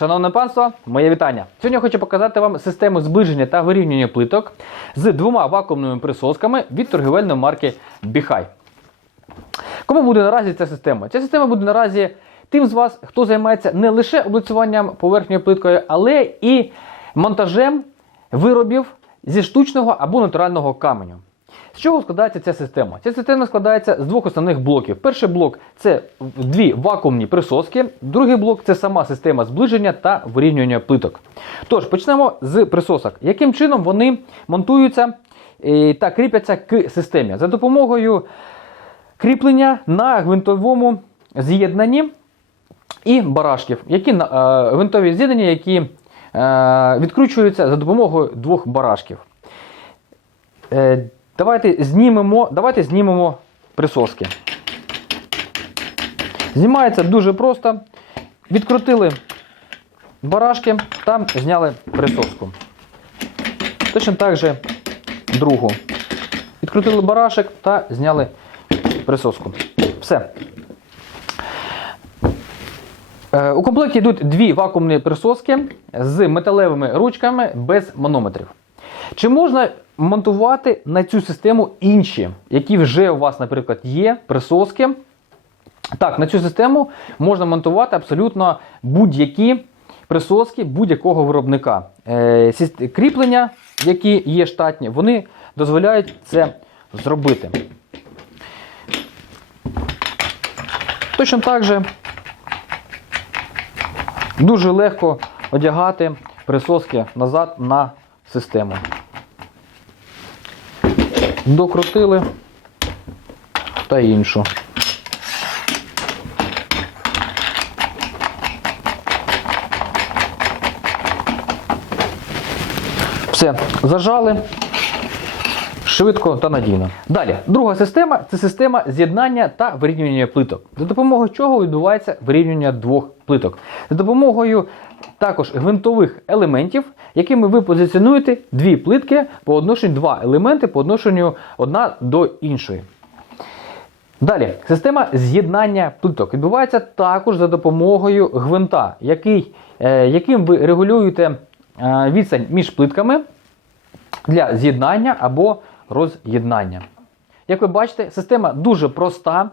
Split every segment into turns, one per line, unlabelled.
Шановне панство, моє вітання. Сьогодні я хочу показати вам систему зближення та вирівнювання плиток з двома вакуумними присосками від торгівельної марки Біхай. Кому буде наразі ця система? Ця система буде наразі тим з вас, хто займається не лише облицюванням поверхньою плиткою, але і монтажем виробів зі штучного або натурального каменю. З чого складається ця система? Ця система складається з двох основних блоків. Перший блок це дві вакуумні присоски, другий блок це сама система зближення та вирівнювання плиток. Тож, почнемо з присосок. Яким чином вони монтуються е, та кріпляться к системі? За допомогою кріплення на гвинтовому з'єднанні і барашків, які е, гвинтові з'єднання, які е, відкручуються за допомогою двох барашків. Давайте знімемо, давайте знімемо присоски. Знімається дуже просто. Відкрутили барашки та зняли присоску. Точно так же другу. Відкрутили барашек та зняли присоску. Все. Е, У комплекті йдуть дві вакуумні присоски з металевими ручками без манометрів. Чи можна монтувати на цю систему інші, які вже у вас, наприклад, є присоски? Так, на цю систему можна монтувати абсолютно будь-які присоски будь-якого виробника. Е, Кріплення, які є штатні, вони дозволяють це зробити. Точно так же дуже легко одягати присоски назад на систему. Докрутили та іншу. Все, зажали. Швидко та надійно. Далі, друга система це система з'єднання та вирівнювання плиток. За допомогою чого відбувається вирівнювання двох плиток. За допомогою також гвинтових елементів, якими ви позиціонуєте дві плитки по відношенню, два елементи по відношенню одна до іншої. Далі, система з'єднання плиток відбувається також за допомогою гвинта, який, е, яким ви регулюєте е, відстань між плитками для з'єднання або роз'єднання. Як ви бачите, система дуже проста,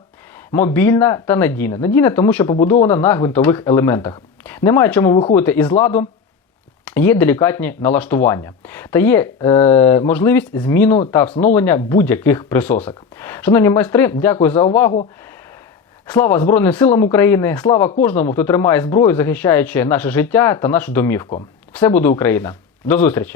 мобільна та надійна. Надійна, тому що побудована на гвинтових елементах. Немає чому виходити із ладу. Є делікатні налаштування та є е, можливість зміну та встановлення будь-яких присосок. Шановні майстри, дякую за увагу. Слава Збройним силам України! Слава кожному, хто тримає зброю, захищаючи наше життя та нашу домівку. Все буде Україна! До зустрічі!